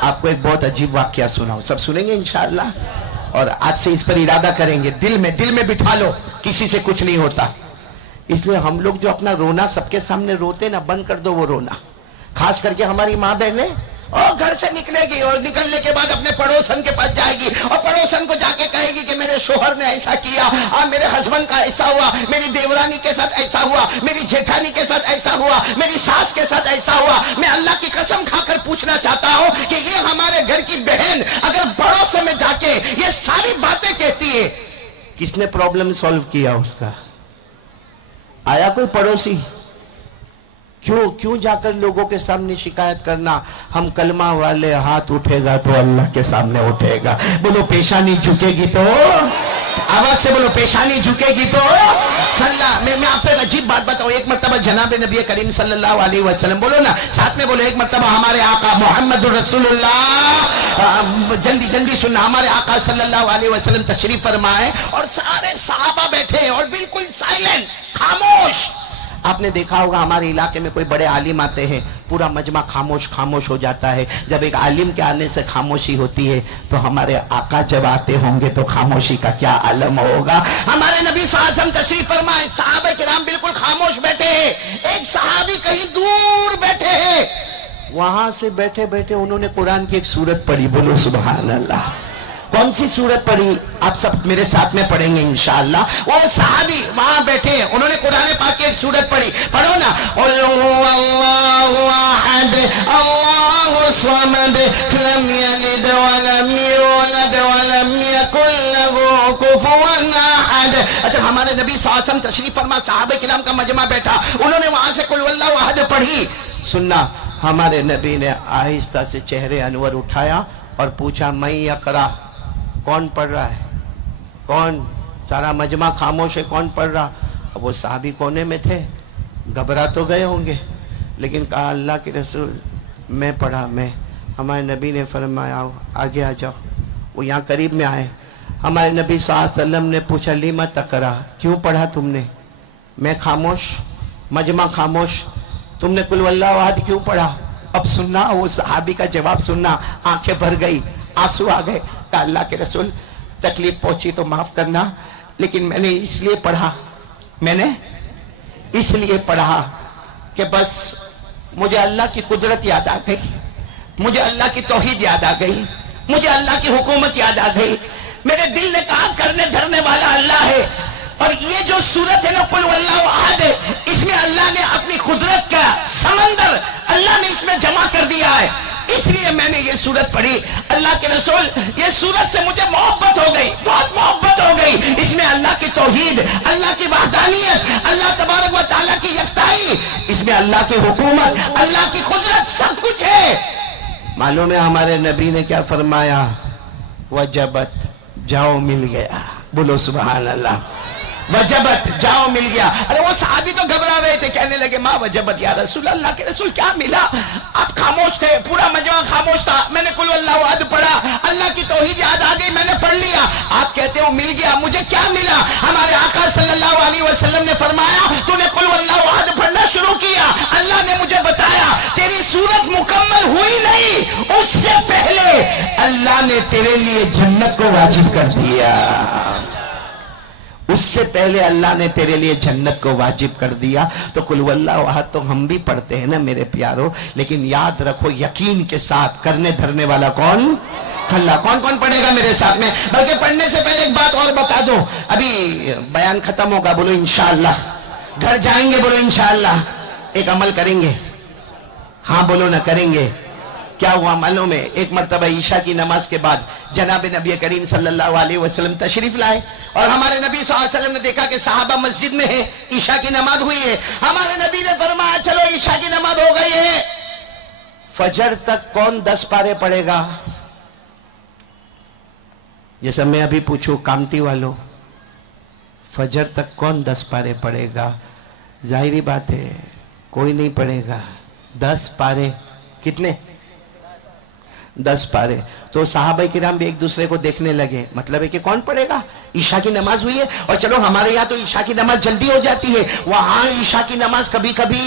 آپ کو ایک بہت عجیب واقعہ سناؤں، سب سنیں گے انشاءاللہ، اور آج سے اس پر ارادہ کریں گے، دل میں بٹھا لو، کسی سے کچھ نہیں ہوتا۔ اس لیے ہم لوگ جو اپنا رونا سب کے سامنے روتے نا، بند کر دو وہ رونا، خاص کر کے ہماری ماں بہنیں، اور گھر سے نکلے گی اور نکلنے کے بعد اپنے پڑوسن کے پاس جائے گی اور پڑوسن کو جا کے کہے گی کہ میرے شوہر نے ایسا کیا، میرے ہسبینڈ کا ایسا ہوا، میری دیورانی کے ساتھ ایسا ہوا، میری جیٹھانی کے ساتھ ایسا ہوا، میری ساس کے ساتھ ایسا ہوا۔ میں اللہ کی قسم کھا کر پوچھنا چاہتا ہوں کہ یہ ہمارے گھر کی بہن اگر پڑوس میں جا کے یہ ساری باتیں کہتی ہے، کس نے پرابلم سولو کیا اس کا؟ آیا کوئی پڑوسی؟ کیوں جا کر لوگوں کے سامنے شکایت کرنا؟ ہم کلمہ والے، ہاتھ اٹھے گا تو اللہ کے سامنے اٹھے گا، بولو پیشانی جھکے گی تو، آواز سے بولو پیشانی جھکے گی تو اللہ۔ میں آپ کو ایک عجیب بات بتاؤں، ایک مرتبہ جناب نبی کریم صلی اللہ علیہ وسلم، بولو نا ساتھ میں بولو، ایک مرتبہ ہمارے آقا محمد رسول اللہ، جلدی سننا، ہمارے آقا صلی اللہ علیہ وسلم تشریف فرمائے اور سارے صحابہ بیٹھے اور بالکل سائلنٹ، خاموش۔ آپ نے دیکھا ہوگا ہمارے علاقے میں کوئی بڑے عالم آتے ہیں، پورا مجمع خاموش ہو جاتا ہے۔ جب ایک عالم کے آنے سے خاموشی ہوتی ہے تو ہمارے آقا جب آتے ہوں گے تو خاموشی کا کیا عالم ہوگا۔ ہمارے نبی صلی اللہ علیہ وسلم تشریف فرمائے، صحابہ کرام بالکل خاموش بیٹھے ہیں، ایک صحابی کہیں دور بیٹھے ہیں، وہاں سے بیٹھے انہوں نے قرآن کی ایک سورت پڑھی، بولو سبحان اللہ۔ کون سی سورت پڑھی؟ آپ سب میرے ساتھ میں پڑھیں گے انشاءاللہ۔ وہ صحابی وہاں بیٹھے، انہوں نے قرآن پاک کی ایک سورت پڑھی، پڑھو نا، قُلْ هُوَ اللَّهُ أَحَدٌ اللَّهُ الصَّمَدُ لَمْ يَلِدْ وَلَمْ يُولَدْ وَلَمْ يَكُنْ لَهُ كُفُوًا أَحَدٌ۔ اچھا، ہمارے نبی صلی اللہ علیہ وسلم تشریف فرما، صحابہ کرام کا مجمع بیٹھا، انہوں نے وہاں سے قُلْ هُوَ أَحَدٌ پڑھی۔ سننا، ہمارے نبی نے آہستہ سے چہرے انور اٹھایا اور پوچھا، میں یقرا، کون پڑھ رہا ہے؟ کون؟ سارا مجمع خاموش ہے، کون پڑھ رہا؟ اب وہ صحابی کونے میں تھے، گھبرا تو گئے ہوں گے، لیکن کہا اللہ کے رسول میں پڑھا میں۔ ہمارے نبی نے فرمایا آگے آ جاؤ۔ وہ یہاں قریب میں آئے، ہمارے نبی صلی اللہ علیہ وسلم نے پوچھا لیما تقرا، کیوں پڑھا تم نے؟ میں خاموش، مجمع خاموش، تم نے قل واللہ احد کیوں پڑھا؟ اب سننا، وہ صحابی کا جواب سننا، آنکھیں بھر گئی، آنسو آ گئے، کہا اللہ کے رسول تکلیف پہنچی تو معاف کرنا، لیکن میں نے اس لیے پڑھا کہ بس مجھے اللہ کی قدرت یاد آ گئی، مجھے اللہ کی توحید یاد آ گئی، مجھے اللہ کی حکومت یاد آ گئی، میرے دل نے کہا کرنے دھرنے والا اللہ ہے، اور یہ جو سورت ہے نا قل واللہ احد، اس میں اللہ نے اپنی قدرت کا سمندر اللہ نے اس میں جمع کر دیا ہے، اس لیے میں نے یہ سورت پڑھی۔ اللہ کے رسول یہ سورت سے مجھے محبت ہو گئی، بہت محبت ہو گئی، اس میں اللہ کی توحید، اللہ کی وحدانیت، اللہ تبارک و تعالیٰ کی یکتائی، اس میں اللہ کی حکومت، اللہ کی قدرت، سب کچھ ہے۔ معلوم ہے ہمارے نبی نے کیا فرمایا؟ وجبت، جاؤ مل گیا، بولو سبحان اللہ، وجبت، جاؤ مل گیا۔ ارے وہ صحابی تو گھبرا رہے تھے، کہنے لگے ما وجبت یا رسول اللہ کے رسول کیا ملا؟ آپ خاموش تھے، پورا مجمع خاموش تھا، میں نے قل واللہ احد پڑھا، اللہ کی توحید یاد آ گئی، میں نے پڑھ لیا، آپ کہتے ہو مل گیا، مجھے کیا ملا؟ ہمارے آقا صلی اللہ علیہ وسلم نے فرمایا تو نے قل واللہ احد پڑھنا شروع کیا، اللہ نے مجھے بتایا تیری سورت مکمل ہوئی نہیں، اس سے پہلے اللہ نے تیرے لیے جنت کو واجب کر دیا، اس سے پہلے اللہ نے تیرے لیے جنت کو واجب کر دیا۔ تو قل واللہ احد تو ہم بھی پڑھتے ہیں نا میرے پیارو، لیکن یاد رکھو یقین کے ساتھ کرنے دھرنے والا کون؟ اللہ۔ کون پڑھے گا میرے ساتھ میں؟ بلکہ پڑھنے سے پہلے ایک بات اور بتا دو، ابھی بیان ختم ہوگا، بولو انشاءاللہ، گھر جائیں گے بولو انشاءاللہ، ایک عمل کریں گے، ہاں بولو نہ کریں گے۔ کیا ہوا معلوم ہے؟ ایک مرتبہ عشاء کی نماز کے بعد جناب نبی کریم صلی اللہ علیہ وسلم تشریف لائے، اور ہمارے نبی صلی اللہ علیہ وسلم نے دیکھا کہ صحابہ مسجد میں ہیں، عشاء کی نماز ہوئی ہے، ہمارے نبی نے فرمایا چلو عشاء کی نماز ہو گئی ہے، فجر تک کون 10 پارے پڑھے گا؟ جیسا میں ابھی پوچھوں کامٹی والوں، فجر تک کون 10 پارے پڑھے گا؟ ظاہری بات ہے کوئی نہیں پڑھے گا۔ 10 پارے کتنے؟ 10 पारे। तो सहाबा किराम भी एक दूसरे को देखने लगे, मतलब है कि कौन पढ़ेगा, ईशा की नमाज हुई है और चलो हमारे यहाँ तो ईशा की नमाज जल्दी हो जाती है, वहां ईशा की नमाज कभी कभी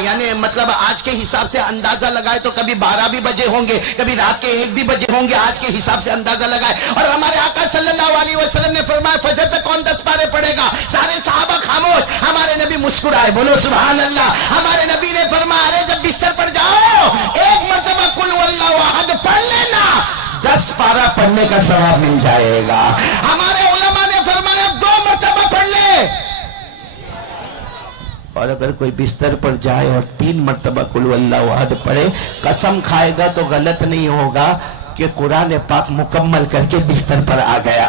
यानी मतलब आज के हिसाब से अंदाजा लगाए तो कभी 12 भी बजे होंगे, कभी रात के 1 भी बजे होंगे, आज के हिसाब से अंदाजा लगाए। और हमारे आका सल्लल्लाहु अलैहि वसल्लम ने फरमाया फजर तक कौन 10 पारे पढ़ेगा, सारे सहाबा खामोश। हमारे नबी मुस्कुराए, बोलो सुभान अल्लाह। हमारे नबी ने फरमाया अरे जब बिस्तर पर जाओ एक मरतबा कुल वल्लाहु अहद पढ़ लेना, 10 पारा पढ़ने का सवाब मिल जाएगा। हमारे उलमा ने फरमाया 2 मरतबा पढ़ ले, और अगर कोई बिस्तर पर जाए और 3 मरतबा कुल वल्लाहु अहद पढ़े, कसम खाएगा तो गलत नहीं होगा कि कुरान पाक मुकम्मल करके बिस्तर पर आ गया।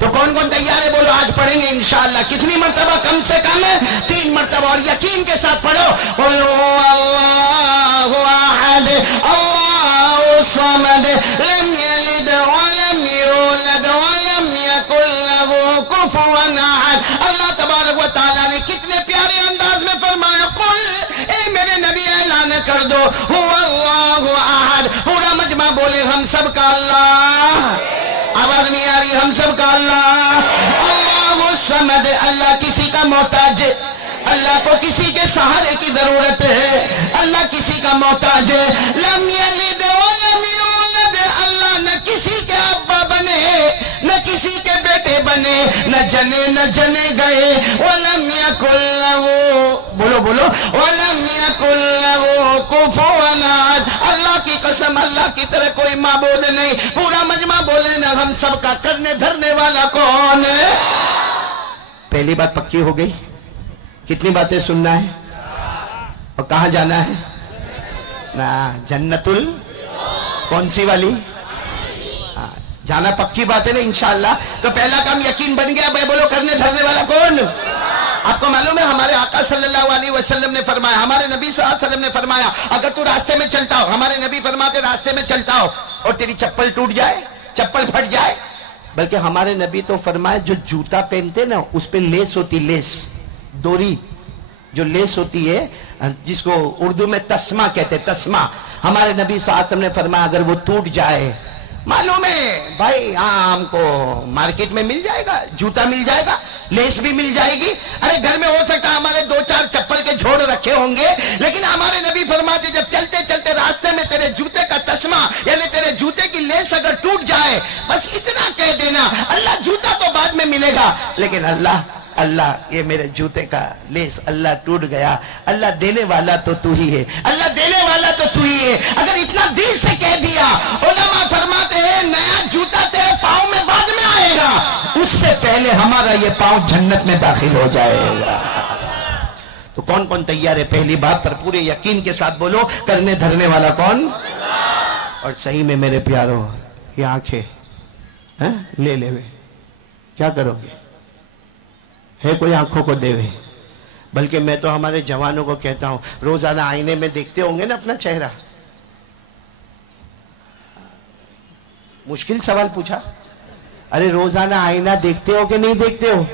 तो कौन कौन तैयार है, बोलो आज पढ़ेंगे इंशाअल्लाह। कितनी मरतबा, कम से कम 3 मरतबा, और यकीन के साथ पढ़ो अल्लाहु अहद अल्लाहु समद लम यलिद वलम यूलद वलम यकुल लहू कुफुवन अहद। अल्लाह तबारक व तआला ने कितने प्यारे अंदाज में फरमाया, कुल ए मेरे नबी ऐलान कर दो हुवल्लाहु अहद। पूरा मजमा बोले हम सब का अल्लाह, आवाज नहीं आ रही, हम सब का अल्लाह। अल्लाहु समद, अल्लाह किसी का मोहताज, अल्लाह को किसी के सहारे की जरूरत है, अल्लाह किसी का मोहताज है। लम यलिद वलम यूलद, अल्लाह न किसी के अब्बा बने न किसी के बेटे बने, न जने न जने गए। वलम यकुल लहू, बोलो बोलो, वलम यकुल लहू कुफुवन अहद। अल्लाह की कसम, अल्लाह की तरह कोई माबूद नहीं। पूरा मजमा बोले ना हम सब का करने धरने वाला कौन है। पहली बात पक्की हो गई, कितनी बातें सुनना है और कहां जाना है ना, जन्नतुल कौन सी वाली, जाना पक्की बात है ना इंशाअल्लाह। तो पहला काम यकीन बन गया। भाई बोलो करने धरने वाला कौन। आपको मालूम है हमारे आका सल्लल्लाहु अलैहि वसल्लम ने फरमाया, हमारे नबी सल्लल्लाहु अलैहि वसल्लम ने फरमाया अगर तू रास्ते में चलता हो, हमारे नबी फरमाते रास्ते में चलता हो और तेरी चप्पल टूट जाए, चप्पल फट जाए, बल्कि हमारे नबी तो फरमाया जो जूता पहनते ना उस पे लेस होती, लेस डोरी जो लेस होती है जिसको उर्दू में तस्मा कहते, तस्मा। हमारे नबी सल्लल्लाहु अलैहि वसल्लम ने फरमाया अगर वो टूट जाए, मालूम है भाई हाँ हमको मार्केट में मिल जाएगा, जूता मिल जाएगा, लेस भी मिल जाएगी। अरे घर में हो सकता है हमारे 2-4 चप्पल के झोड़ रखे होंगे, लेकिन हमारे नबी फरमाते जब चलते चलते रास्ते में तेरे जूते का तस्मा यानी तेरे जूते की लेस अगर टूट जाए, बस इतना कह देना अल्लाह जूता तो बाद में मिलेगा, लेकिन अल्लाह अल्लाह ये मेरे जूते का लेस अल्लाह टूट गया, अल्लाह देने वाला तो तू ही है, अल्लाह देने वाला तो तू ही है। अगर इतना दिल से कह दिया, उलमा फरमाते हैं नया जूता तेरे पाँव में बाद में आएगा, उससे पहले हमारा ये पाँव जन्नत में दाखिल हो जाएगा। तो कौन कौन तैयार है, पहली बात पर पूरे यकीन के साथ बोलो करने धरने वाला कौन। और सही में मेरे प्यारो ये आंखें ले ले क्या करोगे, है कोई आंखों को देवे। बल्कि मैं तो हमारे जवानों को कहता हूं रोजाना आईने में देखते होंगे ना अपना चेहरा। मुश्किल सवाल पूछा, अरे रोजाना आईना देखते हो कि नहीं देखते हो।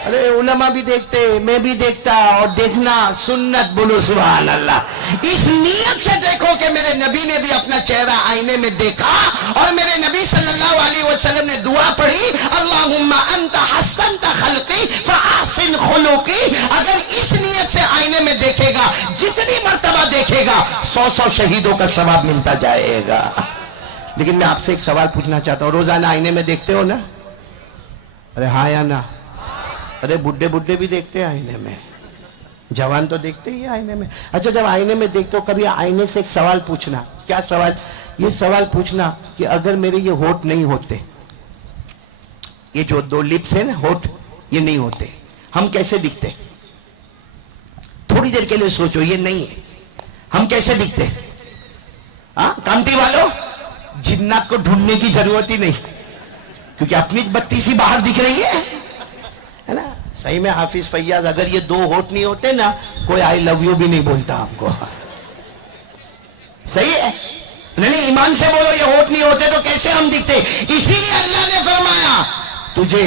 अरे उलमा भी देखते, मैं भी देखता, और देखना सुन्नत, बोलो सुभान अल्लाह। इस नियत से देखो कि मेरे नबी ने भी अपना चेहरा आईने में देखा और मेरे नबी सल्लल्लाहु अलैहि वसल्लम ने दुआ पढ़ी अल्लाहुम्मा अंता हसनत खल्की फअहसिन खुलुकी। अगर इस नियत से आईने में देखेगा, जितनी मर्तबा देखेगा 100 शहीदों का सवाब मिलता जाएगा। लेकिन मैं आपसे एक सवाल पूछना चाहता हूँ, रोजाना आईने में देखते हो ना। अरे हाँ या ना। अरे बुड्ढे बुड्ढे भी देखते हैं आईने में, जवान तो देखते ही आईने में। अच्छा जब आईने में देखते हो कभी आईने से एक सवाल पूछना। क्या सवाल, ये सवाल पूछना कि अगर मेरे ये होठ नहीं होते, ये जो 2 लिप्स है ना होठ, ये नहीं होते, हम कैसे दिखते। थोड़ी देर के लिए सोचो, ये नहीं है हम कैसे दिखते। हाँ कामटी वालों, जिन्नात को ढूंढने की जरूरत ही नहीं, क्योंकि अपनी बत्ती सी बाहर दिख रही है ना। सही में हाफिज फैयाज अगर ये 2 होठ नहीं होते ना, कोई आई लव यू भी नहीं बोलता हमको। सही है नहीं, ईमान से बोलो, ये होठ नहीं होते तो कैसे हम दिखते। इसीलिए अल्लाह ने फरमाया तुझे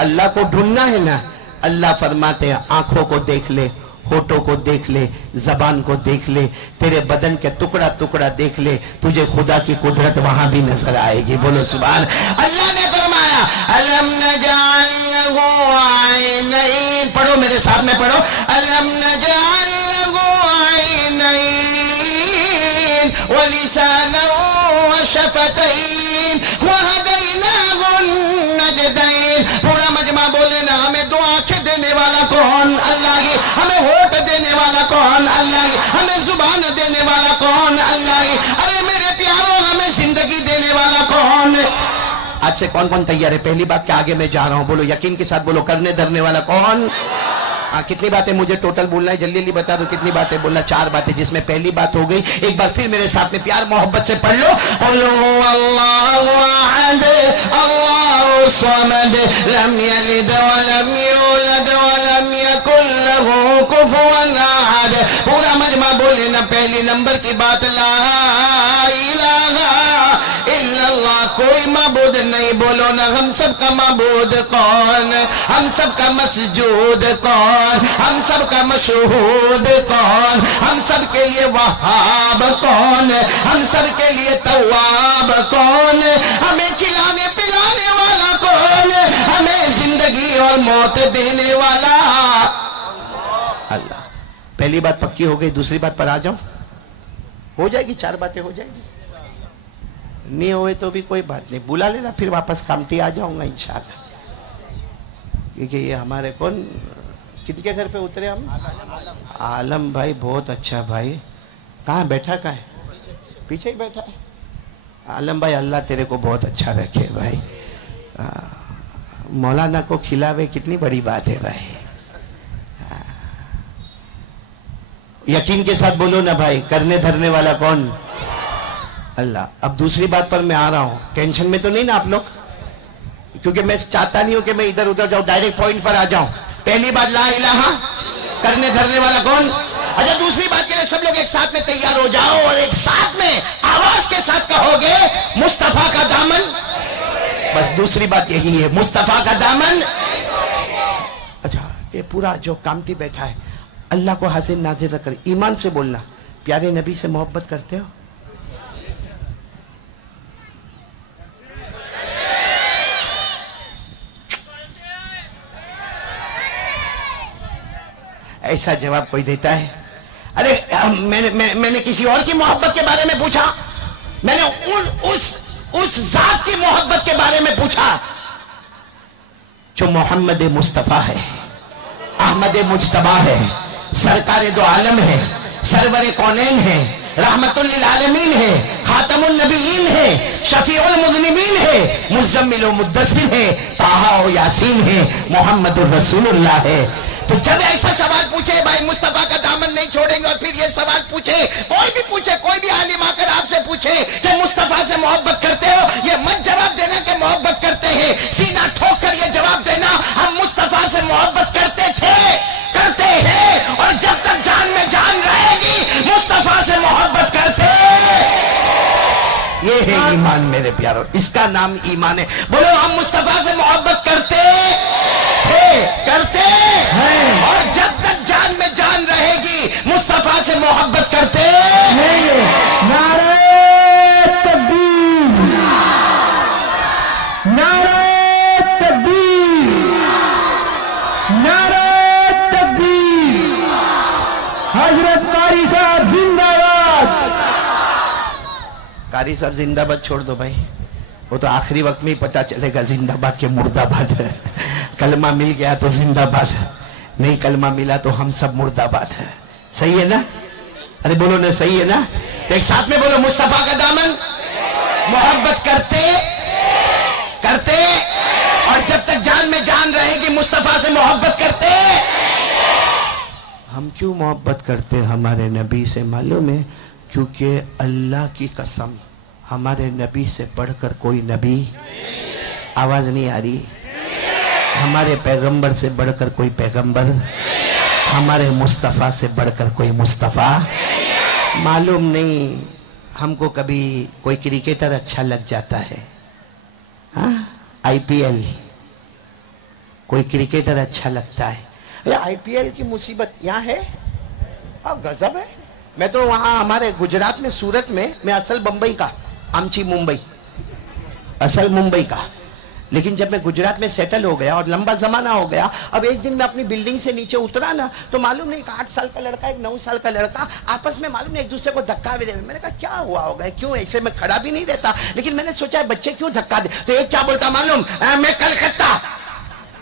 अल्लाह को ढूंढना है ना, अल्लाह फरमाते हैं आंखों को देख ले, होठों को देख ले, जबान को देख ले, तेरे बदन के टुकड़ा टुकड़ा देख ले, तुझे खुदा की कुदरत वहां भी नजर आएगी। बोलो सुभान। अल्लाह ने फरमाया अलम नजअल लहू ऐनैन, पढ़ो मेरे साथ में पढ़ो, अलम नजअल लहू ऐनैन व लिसानन व शफतैन व हदैनाहु नजदैन। पूरा मजमा बोले ना, हमें दो आंखें देने वाला कौन? अल्लाह ही। हमें होठ देने वाला कौन? अल्लाह ही। हमें जुबान देने वाला कौन? अल्लाह ही। अरे मेरे प्यारों, हमें जिंदगी देने वाला कौन? आज से कौन कौन तैयार है? पहली बात के आगे मैं जा रहा हूं, बोलो यकीन के साथ बोलो, करने धरने वाला कौन? कितनी बातें मुझे टोटल बोलना है, जल्दी जल्दी बता दो कितनी बातें बोलना? 4 बातें, जिसमें पहली बात हो गई, एक बार फिर मेरे साथ में प्यार मोहब्बत से पढ़ लो, अल्लाहु अहद अल्लाहु समद लम यलिद व लम यूलद व लम यकुल लहू कुफुवन अहद। पूरा मजमा बोले ना, पहली नंबर की बात ला इलाहा इल्लल्लाह, कोई माबूद नहीं। बोलो ना, हम सबका माबूद कौन? हम सबका मसजूद कौन? हम सबका मशहूद कौन? हम सब के लिए वहाब कौन? हम सब के लिए तवाब कौन? हमें खिलाने पिलाने वाला कौन? हमें जिंदगी और मौत देने वाला अल्लाह। पहली बात पक्की हो गई, दूसरी बात पर आ जाओ, हो जाएगी, 4 बातें हो जाएगी। नहीं हुए तो भी कोई बात नहीं, बुला लेना, फिर वापस कामटी आ जाऊंगा इंशाल्लाह। क्योंकि ये हमारे कौन, किनके घर पे उतरे हम? आलम भाई, बहुत अच्छा भाई। कहाँ बैठा? कहाँ है? पीछे ही बैठा है आलम भाई। अल्लाह तेरे को बहुत अच्छा रखे भाई। मौलाना को खिलावे, कितनी बड़ी बात है भाई। यकीन के साथ बोलो ना भाई, करने धरने वाला कौन? अल्लाह। अब दूसरी बात पर मैं आ रहा हूं, टेंशन में तो नहीं ना आप लोग? क्योंकि मैं चाहता नहीं हूं कि मैं इधर उधर जाऊं, डायरेक्ट पॉइंट पर आ जाऊं। पहली बात ला इलाहा, करने धरने वाला कौन? अच्छा, दूसरी बात के लिए सब लोग एक साथ में तैयार हो जाओ और एक साथ में आवाज के साथ कहोगे मुस्तफा का दामन। बस दूसरी बात यही है, मुस्तफा का दामन। अच्छा, ये पूरा जो कामटी बैठा है, अल्लाह को हाजिर नाजिर रख कर ईमान से बोलना, प्यारे नबी से मोहब्बत करते हो? ऐसा जवाब कोई देता है? अरे मैंने किसी और की मोहब्बत के बारे में पूछा, मैंने उस जात की मोहब्बत के बारे में पूछा जो मोहम्मद मुस्तफा है, अहमद मुज्तबा है, सरकार दो आलम है, सरवर कौनैन है, रहमतुल लिल आलमीन है, खातमुन नबीयीन है, शफीउल मुज़निबीन है, मुज़म्मिल मुद्दस्सिर है, ताहा और यासीन है, मोहम्मदुर रसूलुल्लाह है। तो जब ऐसा सवाल पूछे, भाई मुस्तफा का दामन नहीं छोड़ेंगे, और फिर ये सवाल पूछे, कोई भी पूछे, कोई भी आलिम आकर आपसे पूछे कि मुस्तफा से मोहब्बत करते हो, ये मत जवाब देना कि मोहब्बत करते हैं, सीना ठोक कर ये जवाब देना हम मुस्तफा से मोहब्बत करते थे, करते हैं, और जब तक जान में जान रहेगी मुस्तफा से मोहब्बत करते। ये है ईमान मेरे प्यारों, इसका नाम ईमान है। बोलो, हम मुस्तफा से मोहब्बत करते थे, करते हैं, और जब तक जान में जान रहेगी मुस्तफा से मोहब्बत करते हैं। नारे तकबीर, नारे तकबीर, नारे तकबीर। हजरत कारी साहब जिंदाबाद। कारी साहब जिंदाबाद छोड़ दो भाई, वो तो आखिरी वक्त में ही पता चलेगा जिंदाबाद के मुर्दाबाद। कलमा मिल गया तो जिंदाबाद, नहीं कलमा मिला तो हम सब मुर्दाबाद है। सही है ना? अरे बोलो ना, सही है ना? तो एक साथ में बोलो, मुस्तफा का दामन मोहब्बत करते करते, और जब तक जान में जान रहेगी मुस्तफा से मोहब्बत करते। हम क्यों मोहब्बत करते हमारे नबी से मालूम है? क्योंकि अल्लाह की कसम, हमारे नबी से बढ़कर कोई नबी, आवाज नहीं आ रही, हमारे पैगंबर से बढ़कर कोई पैगंबर, हमारे मुस्तफ़ा से बढ़कर कोई मुस्तफ़ा। मालूम नहीं, हमको कभी कोई क्रिकेटर अच्छा लग जाता है, हाँ, IPL कोई क्रिकेटर अच्छा लगता है, یہ IPL کی مصیبت یہاں ہے اور گزب ہے. میں تو وہاں ہمارے گجرات میں سورت میں اصل بمبئی کا آمچی ممبئی اصل ممبئی کا, لیکن جب میں گجرات میں سیٹل ہو گیا اور لمبا زمانہ ہو گیا, اب ایک دن میں اپنی بلڈنگ سے نیچے اترا نا تو معلوم نہیں ایک 8 سال کا لڑکا ایک 9 سال کا لڑکا آپس میں معلوم نہیں ایک دوسرے کو دھکا بھی دے. میں نے کہا کیا ہوا ہوگا, کیوں ایسے میں کھڑا بھی نہیں رہتا, لیکن میں نے سوچا بچے کیوں دھکا دے. تو ایک کیا بولتا معلوم, میں کلکتہ,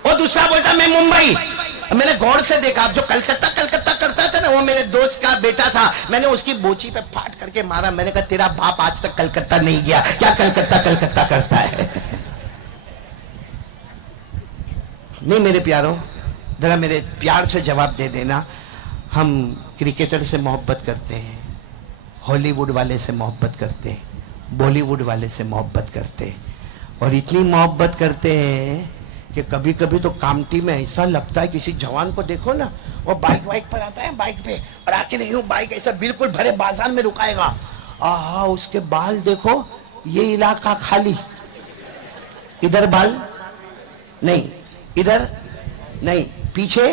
اور دوسرا بولتا میں ممبئی. میں نے غور سے دیکھا, جو کلکتہ کرتا تھا نا وہ میرے دوست کا بیٹا تھا. میں نے اس کی بوچی پہ پھاٹ کر کے مارا. میں نے کہا تیرا باپ آج تک کلکتہ نہیں گیا, کیا کلکتہ کرتا ہے. نہیں میرے پیاروں, ذرا میرے پیار سے جواب دے دینا. ہم کرکٹر سے محبت کرتے ہیں, ہالی ووڈ والے سے محبت کرتے ہیں, بالی ووڈ والے سے محبت کرتے ہیں, اور اتنی محبت کرتے ہیں کہ کبھی کبھی تو کامٹی میں ایسا لگتا ہے کسی جوان کو دیکھو نا, وہ بائک پر آتا ہے, بائک پہ, اور آ کے نہیں یوں بائک ایسا بالکل بھرے بازار میں رکائے گا. آہا اس کے بال دیکھو, یہ علاقہ خالی, ادھر بال نہیں, ادھر نہیں, پیچھے.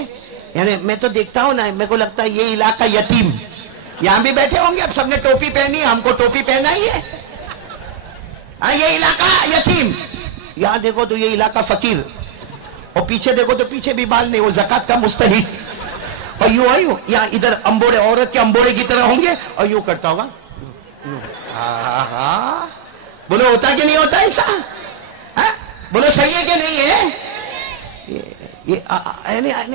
یعنی میں تو دیکھتا ہوں نا, میرے کو لگتا ہے یہ علاقہ یتیم. یہاں بھی بیٹھے ہوں گے, اب سب نے ٹوپی پہنی, ہم کو ٹوپی پہنا ہی ہے. یہ علاقہ یتیم, یہاں دیکھو تو یہ علاقہ فقیر, اور پیچھے دیکھو تو پیچھے بھی بال نہیں, وہ زکات کا مستحق. اور یوں آئیو, یہاں ادھر امبوڑے, عورت کے امبوڑے کی طرح ہوں گے, اور یوں کرتا ہوگا. بولو ہوتا کہ نہیں ہوتا ایسا, بولو صحیح ہے کہ نہیں ہے.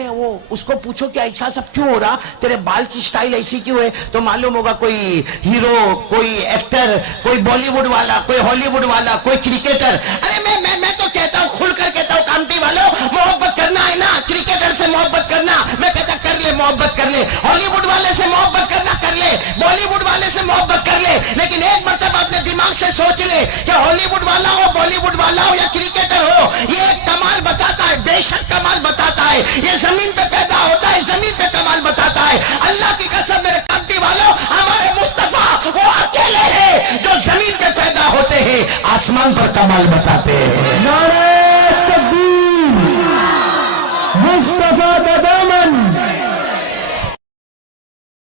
وہ اس کو پوچھو کہ ایسا سب کیوں ہو رہا, تیرے بال کی سٹائل ایسی کیوں ہے, تو معلوم ہوگا کوئی ہیرو, کوئی ایکٹر, کوئی بالی ووڈ والا, کوئی ہالی ووڈ والا, کوئی کرکٹر. ارے میں تو کہتا ہوں, کھل کر کہتا ہوں, کامٹی والوں محبت کرنا ہے نا, کرکٹر سے محبت کرنا, میں کہتا کر لے, محبت کر لے. ہالی ووڈ والے سے محبت کرنا کر لے, بالی ووڈ والے سے محبت کر لے, لیکن ایک مرتبہ اپنے دماغ سے سوچ لے کہ ہالی ووڈ والا ہو, بالی ووڈ والا ہو یا کرکٹر ہو, یہ ایک کمال بتاتا ہے, بے شک کمال بتاتا ہے. یہ زمین پہ پیدا ہوتا ہے, زمین پہ کمال بتاتا ہے. اللہ کی قسم میرے کامٹی والوں, ہمارے مصطفیٰ وہ اکیلے ہیں جو زمین پہ پیدا ہوتے ہیں, آسمان پر کمال بتاتے ہیں. نعرہ